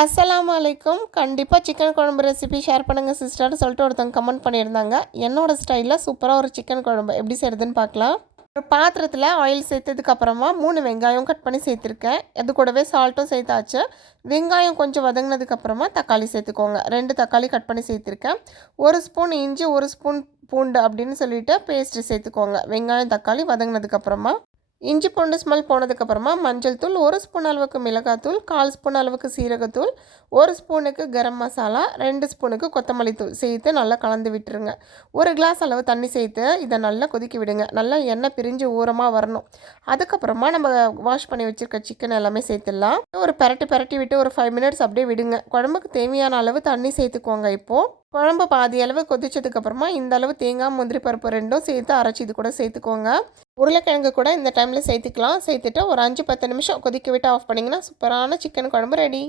அஸ்ஸலாமு அலைக்கும். கண்டிப்பாக சிக்கன் குழம்பு ரெசிபி ஷேர் பண்ணுங்கள் சிஸ்டர்னு சொல்லிட்டு ஒருத்தவங்க கமெண்ட் பண்ணியிருந்தாங்க. என்னோட ஸ்டைலில் சூப்பராக ஒரு சிக்கன் குழம்பு எப்படி செய்கிறதுன்னு பார்க்கலாம். ஒரு பாத்திரத்தில் ஆயில் சேர்த்ததுக்கப்புறமா 3 வெங்காயம் கட் பண்ணி சேர்த்துருக்கேன். அது கூடவே சால்ட்டும் சேர்த்தாச்சு. வெங்காயம் கொஞ்சம் வதங்கினதுக்கப்புறமா தக்காளி சேர்த்துக்கோங்க. 2 தக்காளி கட் பண்ணி சேர்த்துருக்கேன். 1 ஸ்பூன் இஞ்சி 1 ஸ்பூன் பூண்டு அப்படின்னு சொல்லிட்டு பேஸ்ட்டு சேர்த்துக்கோங்க. வெங்காயம் தக்காளி வதங்கினதுக்கப்புறமா இஞ்சி பூண்டு ஸ்மெல் போனதுக்கப்புறமா மஞ்சள் தூள் 1 ஸ்பூன் அளவுக்கு மிளகாத்தூள், 1/4 ஸ்பூன் அளவுக்கு சீரகத்தூள், 1 ஸ்பூனுக்கு கரம் மசாலா, 2 ஸ்பூனுக்கு கொத்தமல்லி தூள் சேர்த்து நல்லா கலந்து விட்டுருங்க. 1 கிளாஸ் அளவு தண்ணி சேர்த்து இதை நல்லா கொதிக்க விடுங்க. நல்லா எண்ணெய் பிரிஞ்சு ஓரமாக வரணும். அதுக்கப்புறமா நம்ம வாஷ் பண்ணி வச்சுருக்க சிக்கன் எல்லாமே சேர்த்துடலாம். ஒரு பெரட்டி விட்டு ஒரு 5 மினிட்ஸ் அப்படியே விடுங்க. குழம்புக்கு தேவையான அளவு தண்ணி சேர்த்துக்கோங்க. இப்போது குழம்பு பாதி அளவு கொதிச்சதுக்கப்புறமா இந்த அளவு தேங்காய் முந்திரி பருப்பு ரெண்டும் சேர்த்து அரைச்சி இது கூட சேர்த்துக்கோங்க. உருளைக்கிழங்கு கூட இந்த டைமில் சேர்த்துக்கலாம். சேர்த்துட்டு ஒரு 5-10 நிமிஷம் கொதிக்க விட்டு ஆஃப் பண்ணிங்கன்னா சூப்பரான சிக்கன் குழம்பு ரெடி.